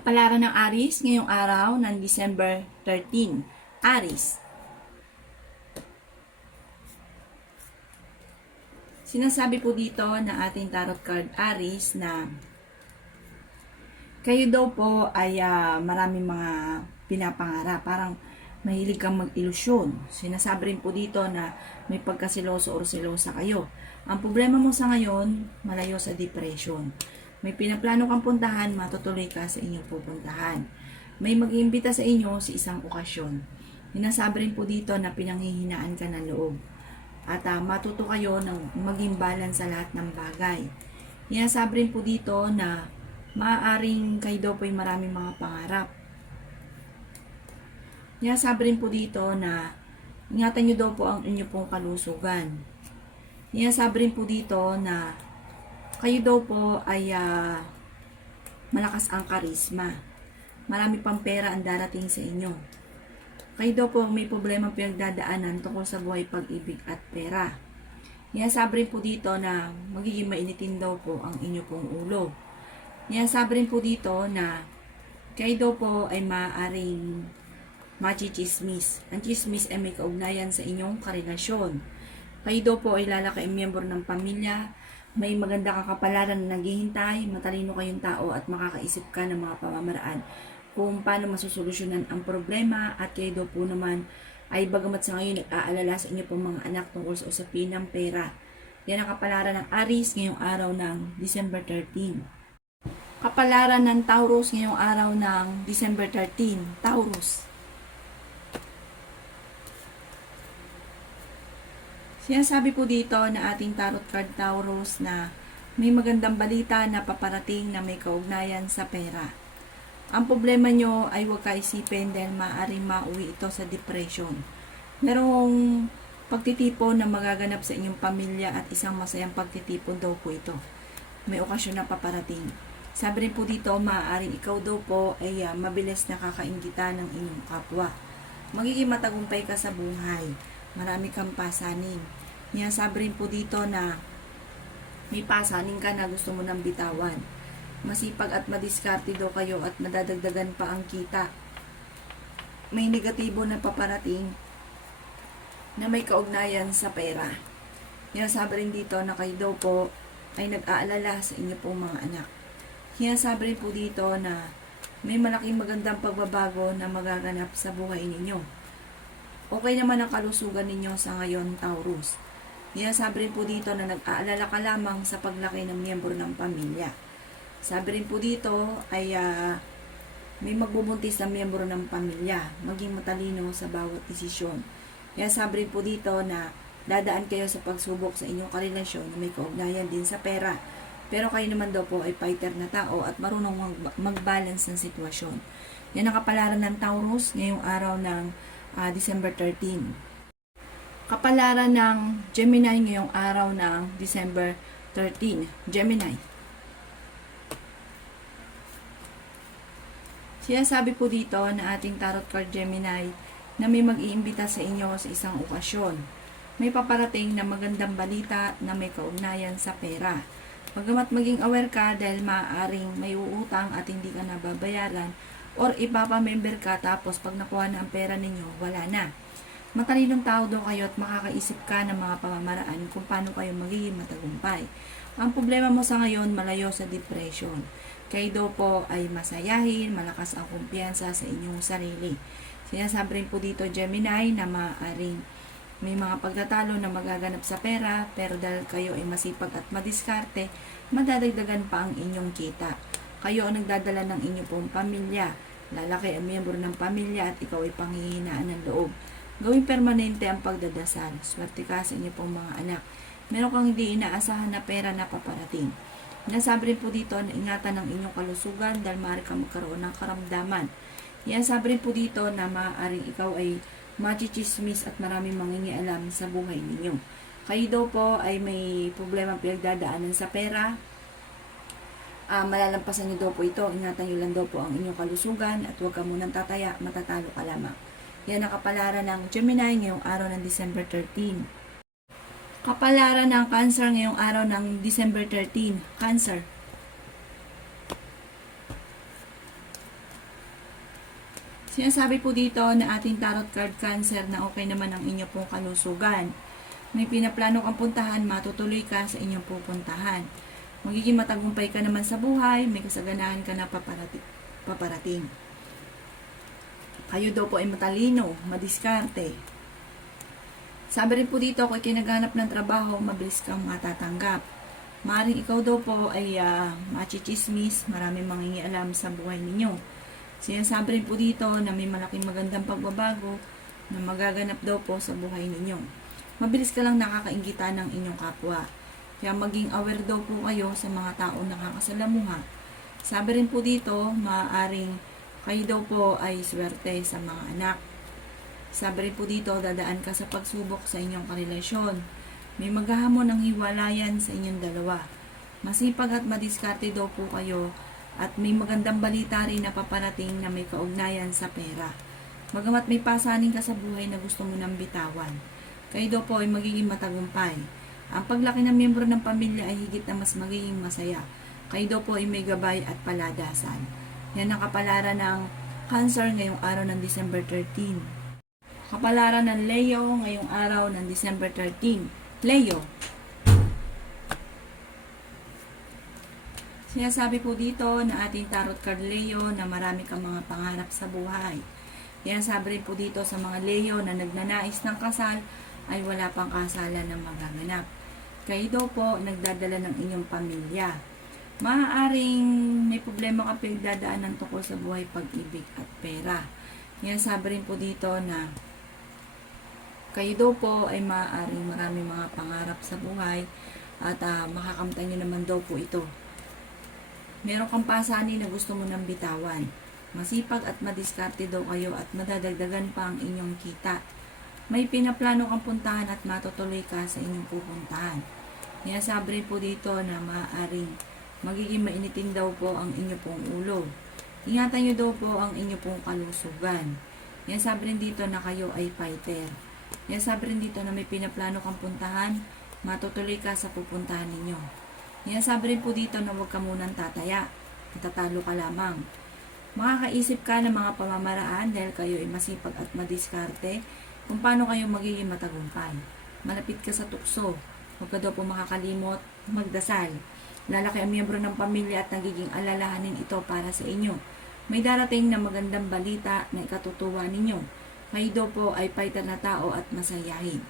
Kapalaran ng Aries ngayong araw ng December 13. Aries. Sinasabi po dito na ating tarot card Aries na kayo daw po ay maraming mga pinapangarap. Parang mahilig kang mag-ilusyon. Sinasabi rin po dito na may pagkasiloso or silosa kayo. Ang problema mo sa ngayon, malayo sa depression. May pinaplano kang puntahan, matutuloy ka sa inyong pupuntahan. May mag-iimbita sa inyo sa isang okasyon. Sinasabi rin po dito na pinanghihinaan ka ng loob. At matuto kayo ng maging balance sa lahat ng bagay. Sinasabi rin po dito na maaaring kayo daw po ay maraming mga pangarap. Sinasabi rin po dito na ingatan nyo daw po ang inyo pong kalusugan. Sinasabi rin po dito na kayo daw po ay malakas ang karisma. Marami pang pera ang darating sa inyo. Kayo daw po may problema pinagdadaanan tungkol sa buhay, pag-ibig at pera. Sinasabi rin po dito na magiging mainitin daw po ang inyo pong ulo. Sinasabi rin po dito na kayo daw po ay maaaring machichismis. Ang chismis ay may kaugnayan sa inyong karelasyon. Kayo daw po ay lalaki ang miyembro ng pamilya. May maganda kakapalaran na naghihintay, matalino kayong tao at makakaisip ka ng mga pamamaraan kung paano masusolusyonan ang problema, at kayo daw po naman ay bagamat sa ngayon nag-aalala sa inyo pong mga anak tungkol sa usapin ng pera. Yan ang kapalaran ng Aries ngayong araw ng December 13. Kapalaran ng Taurus ngayong araw ng December 13. Taurus. Sinasabi po dito na ating tarot card Taurus na may magandang balita na paparating na may kaugnayan sa pera. Ang problema nyo ay huwag ka isipin dahil maaaring mauwi ito sa depression. Merong pagtitipon na magaganap sa inyong pamilya at isang masayang pagtitipon daw po ito. May okasyon na paparating. Sabi rin po dito, maaaring ikaw daw po ay mabilis na kakainggitan ng inyong kapwa. Magiging matagumpay ka sa buhay. Marami kang pasanin. Sabi rin po dito na may pasanin ka na gusto mo nang bitawan. Masipag at madiskarte daw kayo at madadagdagan pa ang kita. May negatibo na paparating na may kaugnayan sa pera. Sabi rin dito na kayo daw po ay nag-aalala sa inyo pong mga anak. Sabi rin po dito na may malaking magandang pagbabago na magaganap sa buhay ninyo. Okay naman ang kalusugan ninyo sa ngayon, Taurus. Sabi rin po dito na nag-aalala ka lamang sa paglaki ng miyembro ng pamilya. Sabi rin po dito ay may magbubuntis na miyembro ng pamilya. Maging matalino sa bawat desisyon. Sabi rin po dito na dadaan kayo sa pagsubok sa inyong karelasyon na may kaugnayan din sa pera. Pero kayo naman daw po ay fighter na tao at marunong mag-balance ng sitwasyon. Yan ang kapalaran ng Taurus ngayong araw ng December 13. Kapalaran ng Gemini ngayong araw ng December 13. Gemini. Sinasabi po dito na ating tarot card Gemini na may mag-iimbita sa inyo sa isang okasyon. May paparating na magandang balita na may kaugnayan sa pera. Bagamat maging aware ka dahil maaaring may uutang at hindi ka nababayaran, or ipapamember ka tapos pag nakuha na ang pera ninyo, wala na. Matalinong tao daw kayo at makakaisip ka ng mga pamamaraan kung paano kayo magiging matagumpay. Ang problema mo sa ngayon, malayo sa depression. Kayo daw po ay masayahin, malakas ang kumpiyansa sa inyong sarili. Sinasabi rin po dito, Gemini, na maaaring may mga pagtatalo na magaganap sa pera, pero dahil kayo ay masipag at madiskarte, madadagdagan pa ang inyong kita. Kayo ang nagdadala ng inyong pong pamilya. Lalaki ang miyembro ng pamilya at ikaw ay panghihinaan ng loob. Gawing permanente ang pagdadasal. Swerte ka sa inyong pong mga anak. Meron kang hindi inaasahan na pera na paparating. Sinasabi rin po dito na ingatan ng inyong kalusugan dahil maaari kang magkaroon ng karamdaman. Sinasabi rin po dito na maaaring ikaw ay machichismis at maraming mangingialam sa buhay ninyo. Kayo daw po ay may problema pinagdadaanan sa pera. Malalampasan nyo daw po ito. Ingatan nyo lang daw po ang inyong kalusugan at huwag ka munang tataya, matatalo ka lamang. Yan ang kapalaran ng Gemini ngayong araw ng December 13. Kapalaran ng Cancer ngayong araw ng December 13. Cancer. Sinasabi po dito na ating tarot card Cancer na okay naman ang inyo pong kalusugan. May pinaplano kang puntahan, matutuloy ka sa inyong pupuntahan. Magiging matagumpay ka naman sa buhay, may kasaganahan ka na paparating. Kayo daw po ay matalino, madiskarte. Sabi rin po dito, kung kinaghanap ng trabaho, mabilis kang matatanggap. Maaring ikaw daw po ay machichismis, maraming mangingialam sa buhay ninyo. Sinasabi rin po dito na may malaking magandang pagbabago na magaganap daw po sa buhay ninyo. Mabilis ka lang nakakaingita ng inyong kapwa. Kaya maging aware daw po kayo sa mga taong nakakasalamuha. Sabi rin po dito, maaaring kayo daw po ay swerte sa mga anak. Sabi rin po dito, dadaan ka sa pagsubok sa inyong karelasyon. May maghahamon ng hiwalayan sa inyong dalawa. Masipag at madiskarte daw po kayo at may magandang balita rin na paparating na may kaugnayan sa pera. Bagamat may pasaning ka sa buhay na gusto mo nang bitawan, kayo daw po ay magiging matagumpay. Ang paglaki ng miyembro ng pamilya ay higit na mas magiging masaya. Kayo daw po ay may gabay at paladasan. Yan ang kapalaran ng Cancer ngayong araw ng December 13. Kapalaran ng Leo ngayong araw ng December 13. Leo. Sinasabi po dito na ating tarot card Leo na marami kang mga pangarap sa buhay. Yan sabi rin po dito sa mga Leo na nagnanais ng kasal ay wala pang kasalan na magaganap. Kayo daw po nagdadala ng inyong pamilya. Maaaring may problema ka pinagdadaanan tungkol sa buhay, pag-ibig at pera. Yan sabi rin po dito na kayo daw po ay maaaring maraming mga pangarap sa buhay at makakamtan nyo naman daw po ito. Meron kang pasanin na gusto mo nang bitawan. Masipag at madiskarte daw kayo at madadagdagan pa ang inyong kita. May pinaplano kang puntahan at matutuloy ka sa inyong pupuntahan. Sabi rin po dito na maaaring magiging mainitin daw po ang inyo pong ulo. Ingatan nyo daw po ang inyo pong kalusugan. Sabi rin dito na kayo ay fighter. Sabi rin dito na may pinaplano kang puntahan, matutuloy ka sa pupuntahan ninyo. Sabi rin po dito na huwag ka munang tataya, tatalo ka lamang. Makakaisip ka ng mga pamamaraan dahil kayo ay masipag at madiskarte kung paano kayo magiging matagumpay. Malapit ka sa tukso, huwag ka daw po makakalimot magdasal. Lalaki ang miyembro ng pamilya at nagiging alalahanin ito para sa inyo. May darating na magandang balita na ikatutuwa ninyo. Kayo daw po ay fighter na tao at masayahin.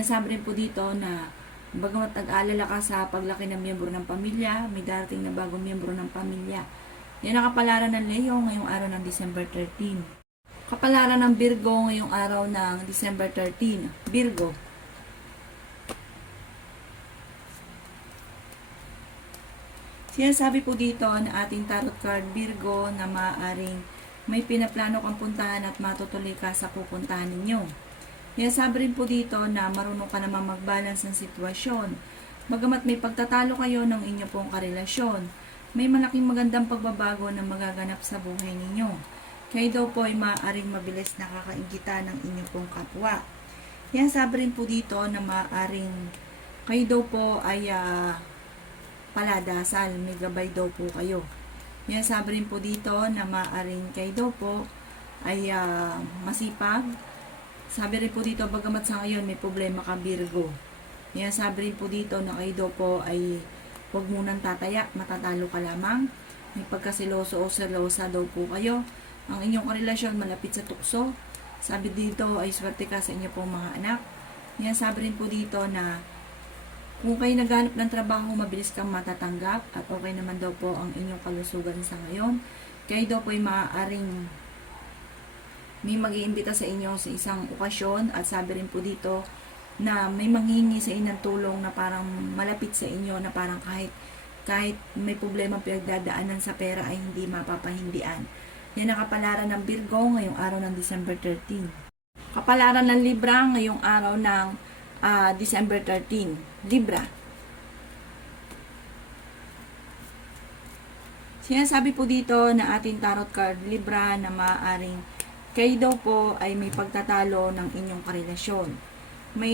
Sabi rin po dito na bagamat nag-aalala ka sa paglaki ng miyembro ng pamilya, may darating na bagong miyembro ng pamilya. Yan ang kapalaran ng Leo ngayong araw ng December 13. Kapalaran ng Virgo ngayong araw ng December 13. Virgo. Sinasabi po dito na ating tarot card Virgo na maaaring may pinaplano kang puntahan at matutuloy ka sa pupuntahan ninyo. Sabi rin po dito na marunong ka naman mag-balance ng sitwasyon. Bagamat may pagtatalo kayo ng inyo pong karelasyon, may malaking magandang pagbabago na magaganap sa buhay ninyo. Kayo daw po ay maaaring mabilis nakakaingita ng inyo pong kapwa. Sabi rin po dito na maaaring kayo daw po ay paladasal, may gabay daw po kayo. Sabi rin po dito na maaaring kayo daw po ay masipag. Sabi rin po dito, bagamat sa ngayon may problema ka Virgo. Sabi rin po dito na kayo daw po ay huwag munang tataya, matatalo ka lamang. May pagkasiloso o selosa daw po kayo. Ang inyong karelasyon malapit sa tukso. Sabi dito ay swerte ka sa inyo pong mga anak. Sabi rin po dito na kung kayo naghanap ng trabaho, mabilis kang matatanggap at okay naman daw po ang inyong kalusugan sa ngayon. Kayo daw po ay maaaring may mag-iimbita sa inyo sa isang okasyon at sabi rin po dito na may manghingi sa inyo ng tulong na parang malapit sa inyo na parang kahit may problema pinagdadaanan sa pera ay hindi mapapahindian. Yan ang kapalaran ng Virgo ngayong araw ng December 13. Kapalaran ng Libra ngayong araw ng December 13. Libra. Sinasabi po dito na ating tarot card Libra na maaaring kayo daw po ay may pagtatalo ng inyong karelasyon. May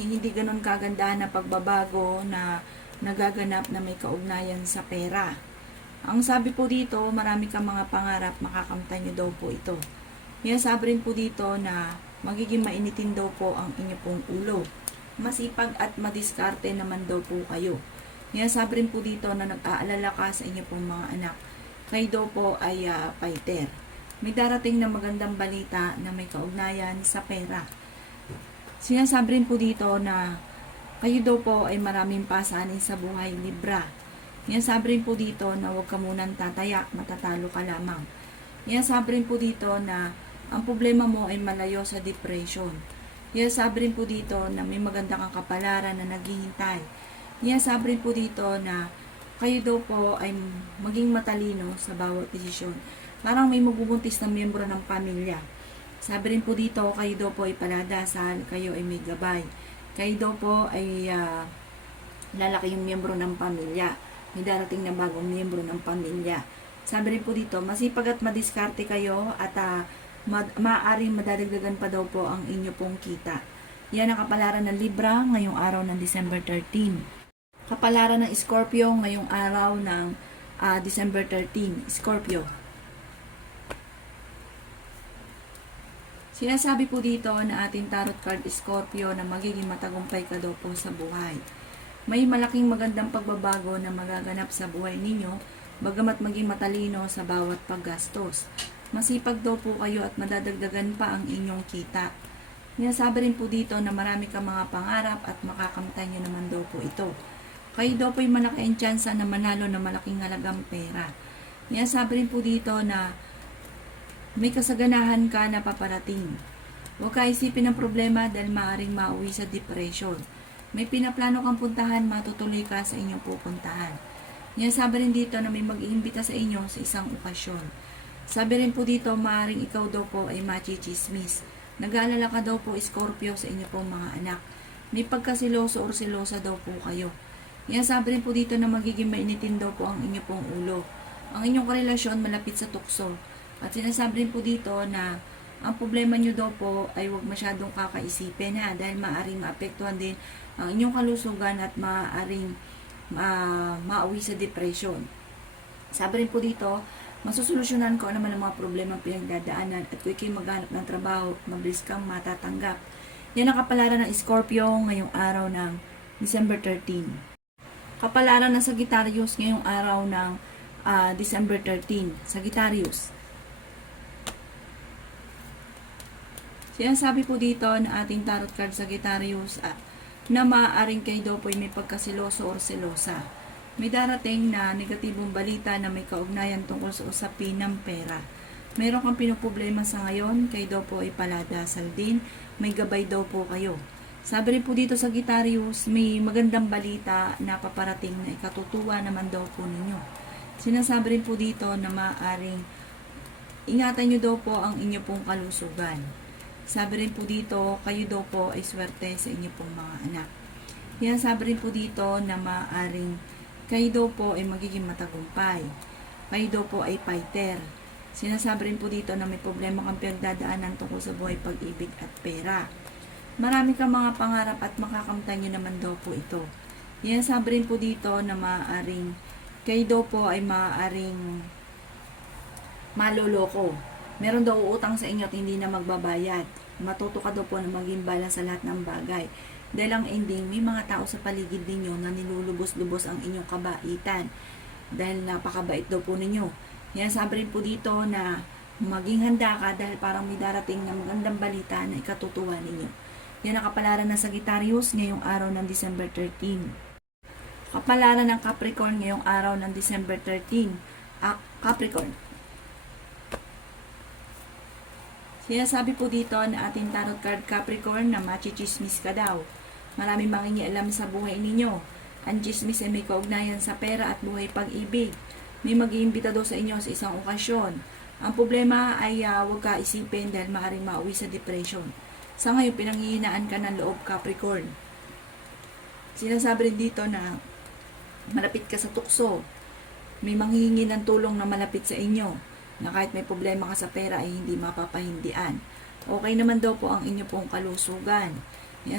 hindi ganun kaganda na pagbabago na nagaganap na may kaugnayan sa pera. Ang sabi po dito, marami kang mga pangarap, makakamtan nyo daw po ito. Sinasabi rin po dito na magiging mainitin daw po ang inyo pong ulo. Masipag at madiskarte naman daw po kayo. Sinasabi rin po dito na nag-aalala ka sa inyo pong mga anak. Kayo daw po ay fighter. May darating na magandang balita na may kaugnayan sa pera. Sinasabi rin po dito na kayo daw po ay maraming pasanin sa buhay, Libra. Sinasabi rin po dito na huwag ka munang tataya, matatalo ka lamang. Sinasabi rin po dito na ang problema mo ay malayo sa depression. Sinasabi rin po dito na may maganda kang kapalaran na naghihintay. Sinasabi rin po dito na kayo daw po ay maging matalino sa bawat desisyon. Parang may magbubuntis na miyembro ng pamilya. Sabi rin po dito, kayo daw po ay paladasal, kayo ay may gabay. Kayo daw po ay lalaki yung miyembro ng pamilya. May darating na bagong miyembro ng pamilya. Sabi rin po dito, masipag at madiskarte kayo at maaaring madadagdagan pa daw po ang inyo pong kita. Yan ang kapalaran ng Libra ngayong araw ng December 13. Kapalaran ng Scorpio ngayong araw ng December 13. Scorpio. Sinasabi po dito na ating tarot card Scorpio na magiging matagumpay ka daw po sa buhay. May malaking magandang pagbabago na magaganap sa buhay ninyo, bagamat maging matalino sa bawat paggastos. Masipag daw po kayo at madadagdagan pa ang inyong kita. Sinasabi rin po dito na marami kang mga pangarap at makakamtan nyo naman daw po ito. Kayo daw po ay malaki ang tsansa na manalo na malaking halagang pera. Sinasabi rin po dito na may kasaganahan ka na paparating. Huwag ka isipin ng problema dahil maaaring mauwi sa depression. May pinaplano kang puntahan, matutuloy ka sa inyong pupuntahan. Sabi rin dito na may mag-iimbita sa inyo sa isang okasyon. Sabi rin po dito, maaaring ikaw daw po ay machichismis. Nag-aalala ka daw po, Scorpio, sa inyo pong mga anak. May pagkasiloso or silosa daw po kayo. Sabi rin po dito na magiging mainitin daw po ang inyo pong ulo. Ang inyong karelasyon malapit sa tukso. At sinasabi rin po dito na ang problema nyo daw po ay huwag masyadong kakaisipin dahil maaaring maapektuhan din ang inyong kalusugan at maaaring mauwi sa depression. Sabi rin po dito, masusolusyonan ko naman ang mga problema pinagdadaanan at kung ikay maghanap ng trabaho, mabilis kang matatanggap. Yan ang kapalaran ng Scorpio ngayong araw ng December 13. Kapalaran ng Sagittarius ngayong araw ng December 13. Sagittarius. Sinasabi po dito na ating tarot card Sagittarius na maaaring kayo daw po ay may pagkasiloso or selosa. May darating na negatibong balita na may kaugnayan tungkol sa usapin ng pera. Meron kang pinoproblema sa ngayon, kayo daw po ay paladasal din, may gabay daw po kayo. Sabi rin po dito sa Sagittarius, may magandang balita na paparating na ikatutuwa naman daw po ninyo. Sinasabi rin po dito na maaaring ingatan nyo daw po ang inyo pong kalusugan. Sabi rin po dito, kayo daw po ay swerte sa inyo pong mga anak. Sabi rin po dito na maaaring kayo daw po ay magiging matagumpay. Kayo daw po ay fighter. Sinasabi rin po dito na may problema kang pinagdadaanan tungkol sa buhay, pag-ibig at pera. Marami kang mga pangarap at makakamtan nyo naman daw po ito. Sabi rin po dito na maaaring kayo daw po ay maaaring maloloko. Meron daw uutang sa inyo at hindi na magbabayad. Matuto ka daw po na maging balance sa lahat ng bagay. Dahil ang ending, may mga tao sa paligid ninyo na nilulubos-lubos ang inyong kabaitan. Dahil napakabait daw po ninyo. Sabi rin po dito na maging handa ka dahil parang may darating na magandang balita na ikatutuwa ninyo. Yan ang kapalaran ng Sagittarius ngayong araw ng December 13. Kapalaran ng Capricorn ngayong araw ng December 13. Capricorn. Sinasabi po dito na ating tarot card Capricorn na machichismis ka daw. Maraming mangingialam sa buhay ninyo. Ang chismis ay may kaugnayan sa pera at buhay pag-ibig. May mag-iimbita daw sa inyo sa isang okasyon. Ang problema ay huwag ka isipin dahil maaaring mauwi sa depression. Sa ngayon, pinanghihinaan ka ng loob, Capricorn. Sinasabi rin dito na malapit ka sa tukso. May manghihingi ng tulong na malapit sa inyo. Na kahit may problema ka sa pera ay hindi mapapahindian. Okay naman daw po ang inyo pong kalusugan.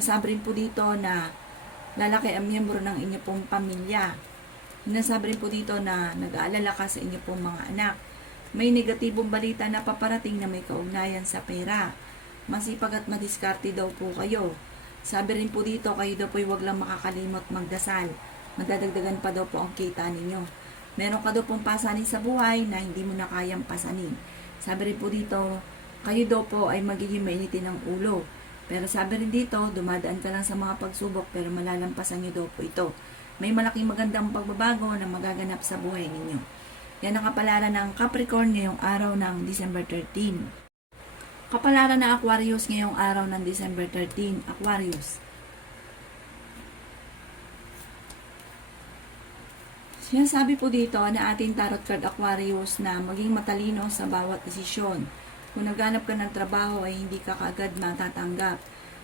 Sabi rin po dito na lalaki ang miyembro ng inyo pong pamilya. Sinasabi rin po dito na nag-aalala ka sa inyo pong mga anak. May negatibong balita na paparating na may kaugnayan sa pera. Masipag at madiskarte daw po kayo. Sabi rin po dito, kayo daw po huwag lang makakalimot magdasal. Madadagdagan pa daw po ang kita ninyo. Meron ka daw pong pasanin sa buhay na hindi mo na kayang pasanin. Sabi rin po dito, kayo daw po ay magiging mainitin ng ulo. Pero sabi rin dito, dumadaan ka lang sa mga pagsubok pero malalampasan nyo daw po ito. May malaking magandang pagbabago na magaganap sa buhay ninyo. Yan ang kapalaran ng Capricorn ngayong araw ng December 13. Kapalaran ng Aquarius ngayong araw ng December 13. Aquarius. Sinasabi po dito na ating tarot card Aquarius na maging matalino sa bawat desisyon. Kung naghanap ka ng trabaho ay hindi ka kaagad matatanggap.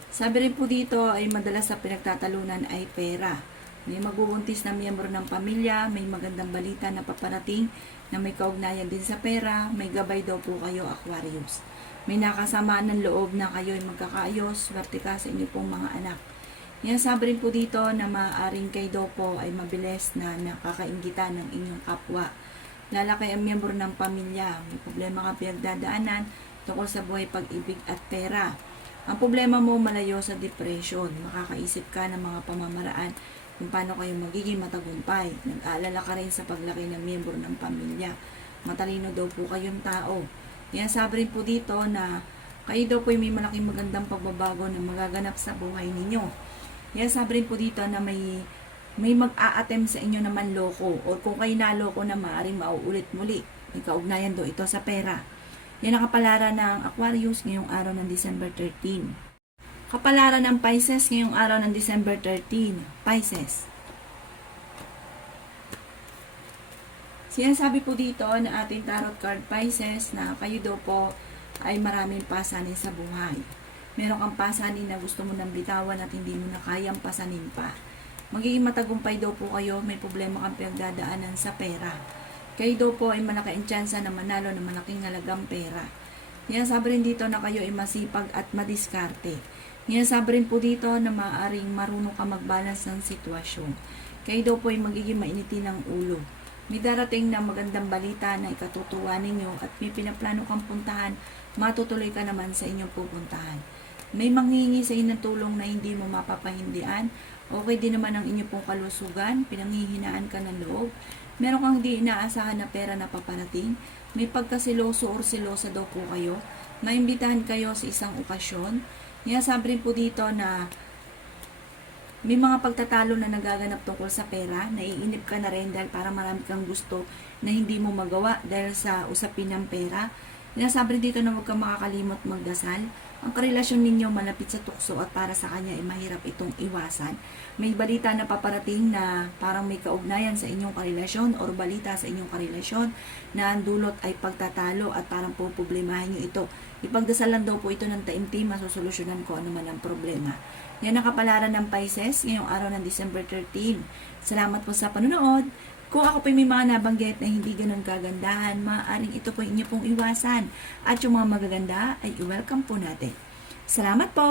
Sabi rin po dito ay madalas sa pinagtatalunan ay pera. May magbubuntis na miyembro ng pamilya, may magandang balita na paparating na may kaugnayan din sa pera, may gabay daw po kayo Aquarius. May nakasamaan ng loob na kayo ay magkakaayos, swerte ka sa inyo pong mga anak. Yan sabi rin po dito na maaaring kayo daw po ay mabilis na nakakainggitan ng inyong kapwa. Lalaki ang miyembro ng pamilya, may problema ka pinagdadaanan tungkol sa buhay, pag-ibig at pera. Ang problema mo malayo sa depression, makakaisip ka ng mga pamamaraan kung paano kayo magiging matagumpay. Nag-aalala ka rin sa paglaki ng miyembro ng pamilya. Matalino daw po kayong tao. Yan sabi rin po dito na kayo daw po may malaking magandang pagbabago na magaganap sa buhay ninyo. Yan sabi rin po dito na may mag-a-attempt sa inyo naman loko, o kung kayo naloko na maaaring mauulit muli. May kaugnayan daw ito sa pera. Yan ang kapalaran ng Aquarius ngayong araw ng December 13. Kapalaran ng Pisces ngayong araw ng December 13. Pisces. Sinasabi po dito na ating tarot card Pisces na kayo daw po ay maraming pasanin sa buhay. Meron kang pasanin na gusto mo nang bitawan at hindi mo na kayang pasanin pa. Magiging matagumpay daw po kayo, may problema kang pinagdadaanan sa pera. Kayo daw po ay malaki ang tsansa na manalo ng malaking halagang pera. Yan sabi rin dito na kayo ay masipag at madiskarte. Yan sabi rin po dito na maaaring marunong ka mag-balance ng sitwasyon. Kayo daw po ay magiging mainitin ng ulo. May darating na magandang balita na ikatutuwa ninyo at may pinaplano kang puntahan, matutuloy ka naman sa inyong pupuntahan. May manghingi sa inyo ng tulong na hindi mo mapapahindian. Okay din naman ang inyo pong kalusugan, pinanghihinaan ka ng loob. Meron kang di inaasahan na pera na paparating. May pagkasiloso or silosa daw po kayo. Naimbitahan kayo sa isang okasyon. Yan sabi rin po dito na may mga pagtatalo na nagaganap tungkol sa pera. Naiinip ka na rin dahil para marami kang gusto na hindi mo magawa dahil sa usapin ng pera. Yan sabi rin dito na huwag kang makakalimot magdasal. Ang karelasyon ninyo malapit sa tukso at para sa kanya ay mahirap itong iwasan. May balita na paparating na parang may kaugnayan sa inyong karelasyon or balita sa inyong karelasyon na ang dulot ay pagtatalo at parang poproblemahin nyo ito. Ipagdasalan daw po ito ng taimtim, masusolusyonan ko ano man ang problema. Yan ang kapalaran ng Pisces ngayong araw ng December 13. Salamat po sa panunood. Kung ako po may mga nabanggit na hindi ganun kagandahan, maaaring ito po inyo pong iwasan. At yung mga magaganda ay i-welcome po natin. Salamat po!